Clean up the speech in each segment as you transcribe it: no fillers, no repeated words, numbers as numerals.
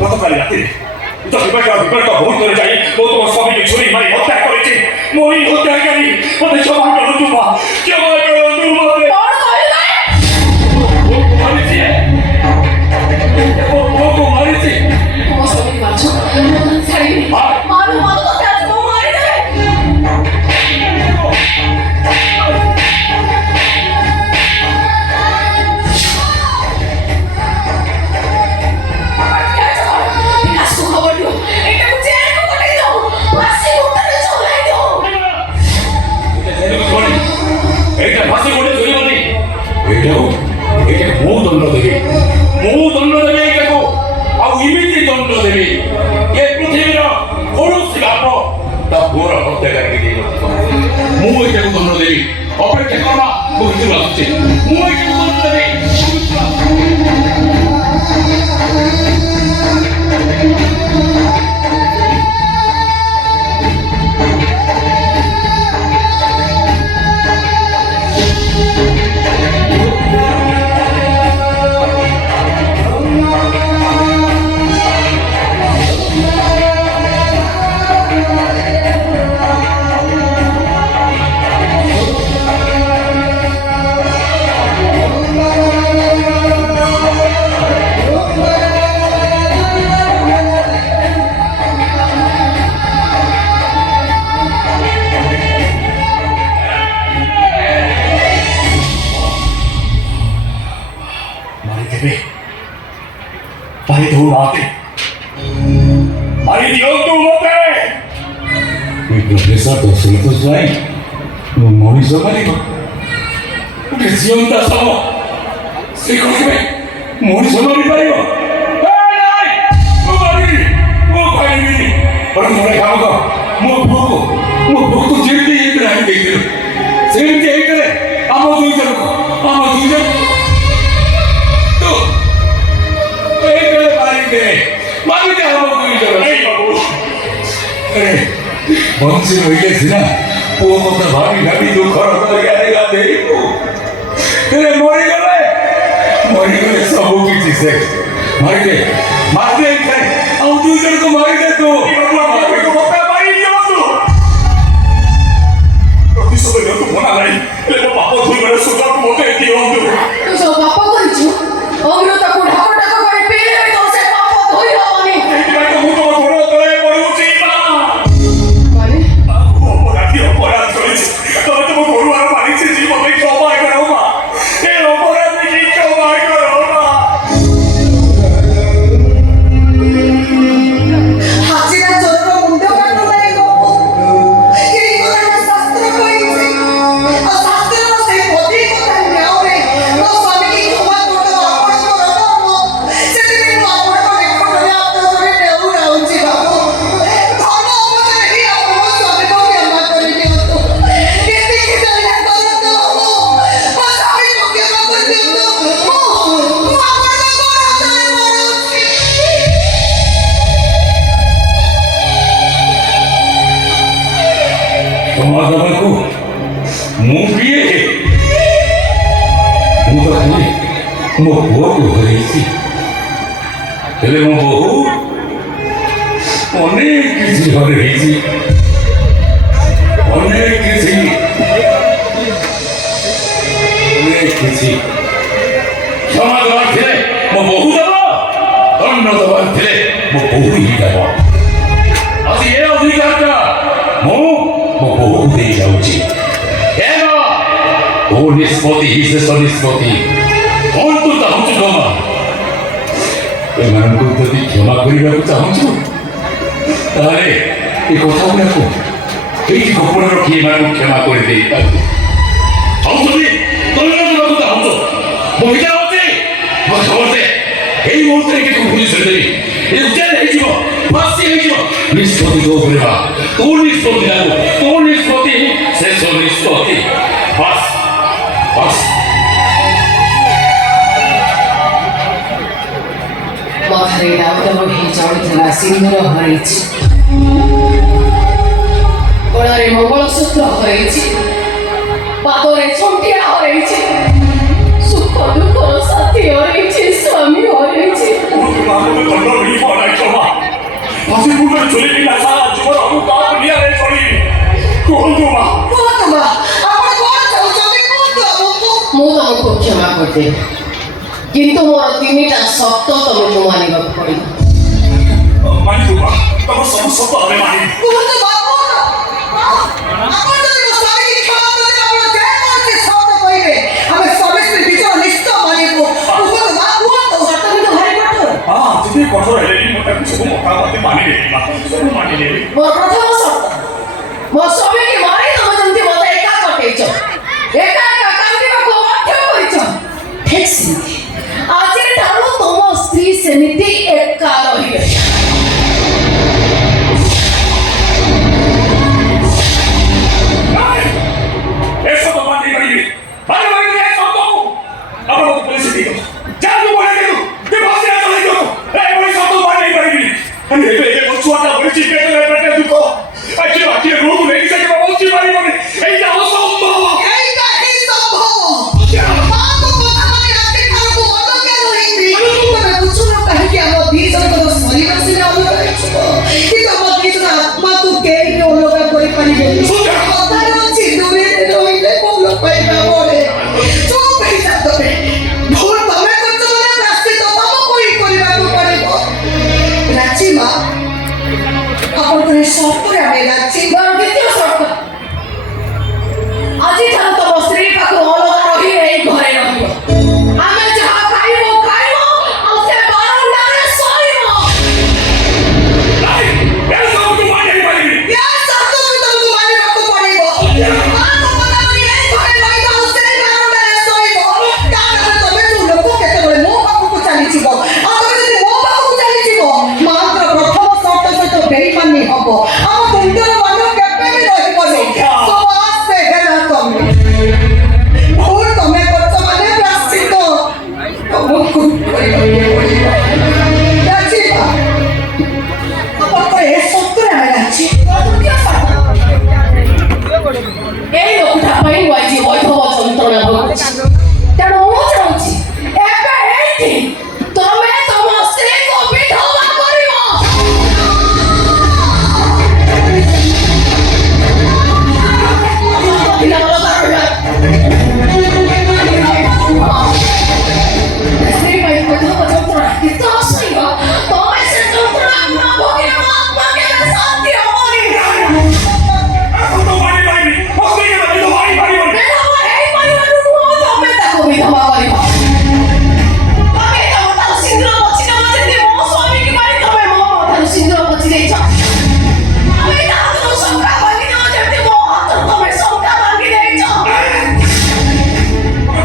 গতকাল রাতে বিকল্প ভোট করে যাই ও তোমার স্বামীকে ছুরি মারি হত্যা করেছে। মই হত্যাকারী ওদের সবাই করো তোমা, সবাই করো তোমাকে মারিছে। তোমার স্বামী মারছো ছাড়িনি, মারো মারো তোকে আজ বউ মারি দেবে। খবর দিও, এটা বুঝে এরকম করে দাও, ফাঁসি কোথায় চলে দাও। এটা ফাঁসি করে ধরে বলি এটাও এটা মৌ দণ্ড দেবে, মৌ দণ্ড দেবে এটাকে ଆଉ ଏମିତି ଦଣ୍ଡ ଦେବି ଏ ପୃଥିବୀର କୌଣସି ବାପ ତା ପୁଅର ହତ୍ୟାକାରୀ ଦେଇ ମୁଁ ଏଟାକୁ ଦଣ୍ଡ ଦେବି। ଅପେକ୍ଷା କର, ମୁଁ ଭିତରୁ ଆସୁଛି, ମୁଁ ଏଟାକୁ ଦଣ୍ଡ ଦେବି। मारी दो आते, मारी दियो तू होते। कोई प्रोफेसर तो सही तो जाए, वो मौनी सो मारी को, उनके जीवन का samo, से कौन में मौनी सो मारी पाई को, नहीं, वो भाई नहीं, पर तुम्हारे काम का, वो भूख तो जीवित ही इतना ही देखते हो, सेम के एक करे, आमा दूर चलो, मारिते हम कोई जगह नहीं बाबू। अरे बंसी होइले सिना पुओ मत भाभी दुख कर यारेगा दे तेरे मरी गले सब किछि से मार दे हम दू जन को मार दे तो मारी दियो तू प्रतिशोध ले तू मना नहीं ले तो पाप धुई मेरे सुजा को मते दियो तू तो जो पाप करिछु अमरो ताको ढाको ढाको करे पेले में तो से पाप धोई हबनी। एटा तो मु तो घोर तळे पडुची ना माने अपराध करेছি তবে তো ঘোর আর মারিছে জীবনে ক্ষমা করো মা, এই অপরাধ কি ক্ষমা করো মা। হাজিরা জন্য মুন্ড কাটো নাই গো, এই কথা শাস্ত্র কইছে আর শাস্ত্র সে পথে কথা নাও রে তো স্বামী কি ক্ষমা করতে আপন করো সেদিন মু আপন করে কোটে আপন করে নেউ রাউছি বাবু ধর্ম অবতারে হি আপন স্বামী কো ক্ষমা করে দিও তো কেতে কি দয়া করো তো মো স্বামী কো ক্ষমা করে দিও তো মু আপন করে তারে মরছি। तुम्हारा को मुंह पिए मुंह तो खाली मो पुओ को हरैसी हेले मो बहु अनेक किसी हरैसी अनेक किसी क्षमा दबार थे मो बहु दबा दंड दबार थे मो बहु ही दबा आज ये अधिकार का मो बहु दे जाउची एनो ओ निष्पत्ति हिसेस निष्पत्ति कौन तो चाहूछु क्षमा एମାନଙ୍କୁ ଯଦି କ୍ଷମା କରିବାକୁ ଚାହୁଁଛୁ ତାହେଲେ ଏ କଥା ଗୁଡ଼ାକୁ ଏଇଠି ଗୋପନ ରଖି ଏମାନଙ୍କୁ କ୍ଷମା କରିଦେଇଥାନ୍ତୁ। ଆଉ ଯଦି ଦଣ୍ଡ ଦେବାକୁ ଚାହୁଁଛ ମୋ ଭିତରେ ଅଛି ମୋ ଖବର ଦେ ଏଇ ମୁହୂର୍ତ୍ତରେ କିଛି ପୁଲିସ ଦେବି ଏ ଜେଲ୍ ହେଇଯିବ फांसी निष्पत्ति को बोलेगा तू निष्पत्ति लागो तू निष्पत्ति शेष निष्पत्ति बस बस माथारे दाउदम ही चढ़ुला सिंदूर हरैछि गलारे मंगलसूत्र हरैछि पादरे छंटिया हरैछि सुख दुख साथी हरैछि स्वामी हरैछि করতে কিন্তু মোর তিনিটা সত্য তোমাকে মানিବାକୁ ପଡ଼ିବ ମାନିବୁ ମା ତମ ସବୁ ସତ ଆମେ ମାନିବୁ କୁହନ୍ତୁ ବାବୁ ଆପଣ ଯଦି ମୋ ସ୍ୱାମୀକି କ୍ଷମା କରିଦେବେ ଆପଣ ଯେକୌଣସି ଶବ୍ଦ କହିବେ ଆମେ ସ୍ୱାମୀ ସ୍ତ୍ରୀ ବିଚାର ନିଶ୍ଚୟ ମାନିବୁ କୁହନ୍ତୁ ମା କୁହନ୍ତୁ ସତ କିନ୍ତୁ ଭାରି କଠୋର ହଁ ଯଦି କଠୋର ହେଲେନି ମୁଁ ତାକୁ ସବୁ ମତାମତ ମାନିନେବି ମା ସବୁ ମାନିନେବି ମୋର ପ୍ରଥମ ସର୍ତ୍ତ ମୋ ସ୍ୱାମୀକି ମାରି ତମେ ଯେମିତି ମୋତେ ଏକା କଟେଇଛ ଏକା ଏକା କାନ୍ଦିବାକୁ ବାଧ୍ୟ କରିଛ ଠିକ୍ ସେମିତି ଆଜିଠାରୁ ତମ ସ୍ତ୍ରୀ ସେମିତି ଏକା ରହିବେ ଏସବୁ ମାନି ପାରିବି ମାନି ପାରିବି ଏସବୁ ଆପଣ ମୋତେ ପୋଲିସ ଦେଇଦିଅ ଯାଆନ୍ତୁ ବଢ଼େଇ ଦିଅନ୍ତୁ କି ବସିରା ଚଲେଇ ଦିଅନ୍ତୁ ଏଭଳି ସବୁ ମାନି ପାରିବି ଏବେ ମୋ ଛୁଆଟା ବଢ଼ିଛି ପେଟରେ ଦୁଃଖ ଆଖିରେ ରୋଗ ନେଇକି ସେ କେବେ ବଞ୍ଚି ପାରିବନି ଏଇଟା ଅସମ୍ଭବ ଏଇଟା ହିଁ ସମ୍ଭବ ମାଙ୍କ କଥା ମାନେ ଆଜିଠାରୁ ଅଲଗା ରହିବି ତମେ ବୁଝୁନ କାହିଁକି ଆମ ଦି ଜଣଙ୍କର ଶରୀର ସିନା ଅଲଗା ହେଇଯିବ କିନ୍ତୁ ଆମ ଦି ଜଣ ଆତ୍ମାକୁ କେହି ବି ଅଲଗା କରିପାରିବେନି କଥାରେ ଅଛି ଦୂରରେ ରହିଲେ ଭଲ ପାଇବା ବଢ଼େ ଚୁପ୍ ହେଇଯା ତମେ ଭୁଲ ତମେ କରିଛ ମାନେ ପ୍ରାଶ୍ଚିତ୍ୟ ତମକୁ ହିଁ କରିବାକୁ ପଡ଼ିବ ରାଜି ମା ଆପଣଙ୍କର ଏ ସର୍ତ୍ତରେ ଆମେ ରାଜି ମୋର ଦ୍ୱିତୀୟ ସର୍ତ୍ତ ଆଜିଠାରୁ ତମ ସ୍ତ୍ରୀ ପାଖରୁ ଅଲଗା ରହି ଏଇ ଘରେ ରହିବ ଆମେ ଯାହା ଖାଇବ ଖାଇବ ଆଉ ସେ ବାରଣ୍ଡାରେ ଶୋଇବ ଏସବୁକୁ ମାନି ପାରିବି ୟା ସର୍ତ୍ତ ବି ତମକୁ ମାନିବାକୁ ପଡ଼ିବ ମାଙ୍କ କଥା ମାନି ଏଇ ଘରେ ରହିବ ଆଉ ସେଇ ବାରଣ୍ଡାରେ ଶୋଇବ କାରଣ ତମେ ଯୋଉ ଲୋକ କେତେବେଳେ ମୋ ପାଖକୁ ଚାଲିଯିବ ଆଉ ତମେ ଯଦି ମୋ ପାଖକୁ ଚାଲିଯିବ ମାଙ୍କର ପ୍ରଥମ ସର୍ତ୍ତ ସହିତ ବେଇମାନି ହବ ଆମ ମୁଣ୍ଡର ମନ କେବେ ବି ରହିବନି ସବୁ ଆସ୍ତେ ହେଲା ତମେ ଭୁଲ ତମେ କରିଛ ମାନେ ପ୍ରାଶ୍ଚିତ୍ୟ ତମକୁ କରିବାକୁ ପଡ଼ିବ ରାଜି ମା ଆପଣଙ୍କର ଏ ସର୍ତ୍ତରେ ଆମେ ରାଜି ତୃତୀୟ ସର୍ତ୍ତ ଏଇ ଲୋକଟା ପାଇଁ ମୁଁ ଆଜି ବୈଧବ ଯନ୍ତ୍ରଣା ଭୋଗୁଛି ତେଣୁ ମୁଁ ଚାହୁଁଛି ଏବେ ଏଇଠି ତମେ ତମ ସ୍ତ୍ରୀକୁ ବିଧବା କରିବ ସ୍ତ୍ରୀ ପାଇଁ ବୈଧବ ଯନ୍ତ୍ରଣା କେତେ ଅସହ୍ୟ ତମେ ସେ ଯନ୍ତ୍ରଣା ନ ଭୋଗିଲେ ମୋ ଆତ୍ମା କେବେ ଶାନ୍ତି ହବନି ଏସବୁ ମାନି ପାରିବି ମୋ ସ୍ତ୍ରୀ କେବେ ମାନି ପାରିବନି ବିଧବା ହେଇପାରିବନି ନୁହଁ ତମେ ତାକୁ ବିଧବା କରିବ ତମେ ତମ ଠାରୁ ସିନ୍ଦୁର ପୋଛି ଦେବ ଯେମିତି ମୋ ସ୍ୱାମୀକି ମାରି ତମେ ମୋ ଠାରୁ ସିନ୍ଦୁର ପୋଛି ଦେଇଛ ତମେ ତା ହାତରୁ ଶଙ୍ଖା ଭାଙ୍ଗି ଦେବ ଯେମିତି ମୋ ହାତରୁ ତମେ ଶଙ୍ଖା ଭାଙ୍ଗି ଦେଇଛ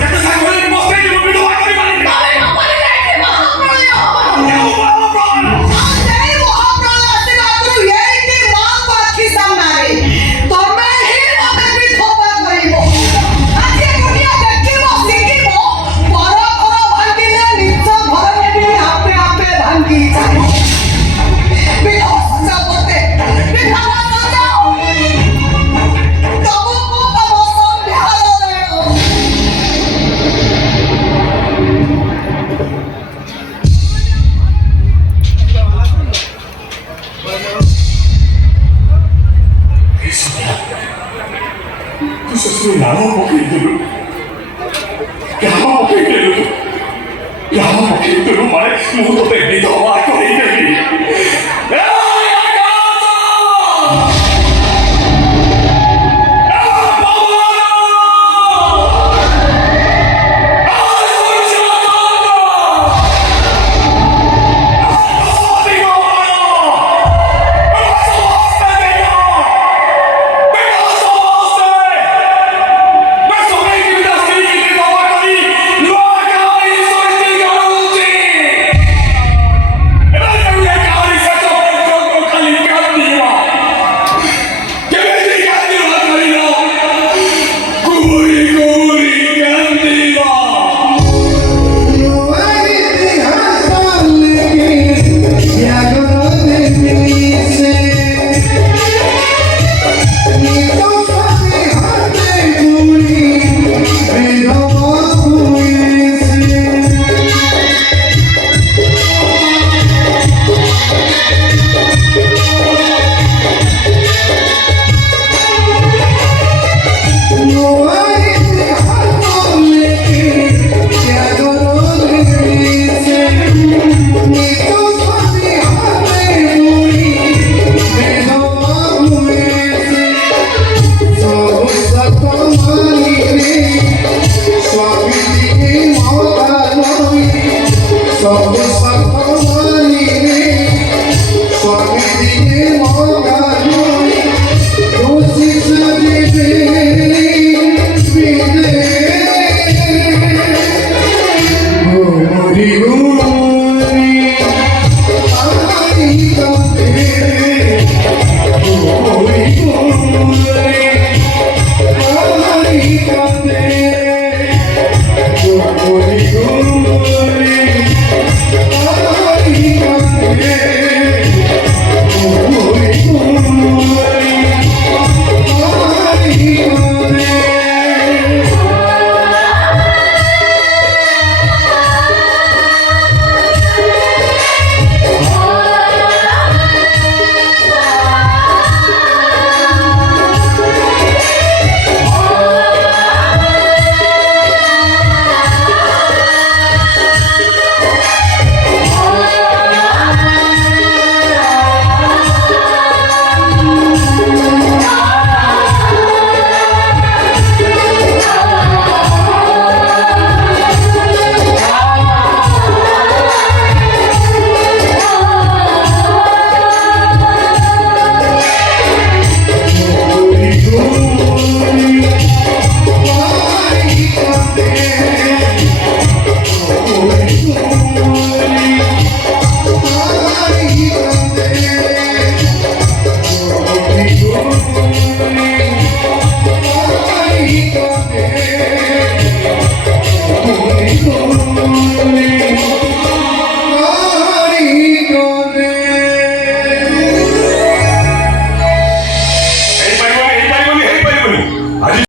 ଯେତେ ସାଙ୍ଗ ହେଲେ ମୋ ସ୍ତ୍ରୀକୁ ମୁଁ ବିଧବା କରିପାରିବି ତମେ ନ କରିଲେ ଏଠି ମହାପ୍ରଳୟ ହବ ଆଉ ସେଇ ମହାପ୍ରଳୟ ଆସିବା ଆଗରୁ ଏଇଠି ମାଙ୍କ ଆଖି ସାମ୍ନାରେ ତମେ ହିଁ ମତେ ବିଧବା କରିବ ଆଜି ଏ ଦୁନିଆ ଦେଖିବ ଶିଖିବ ପର ଘର ଭାଙ୍ଗିଲେ ନିଜ ଘରରେ ବି ଆପେ ଆପେ ଭାଙ୍ଗିଯାଏ ବିଧବା ସଜାଅ ମତେ ବିଧବା ସଜାଅ ତମକୁ ତମ ସନ୍ଧ୍ୟାରେ ତୁ ଶ୍ୱଶୁର ନାମ ପକେଇଦେଲୁ କାମ ପକେଇଦେଲୁ କାମ ପକେଇଦେଲୁ ମାନେ ମୁଁ ତୋତେ ବିଧବା କରିଦେବି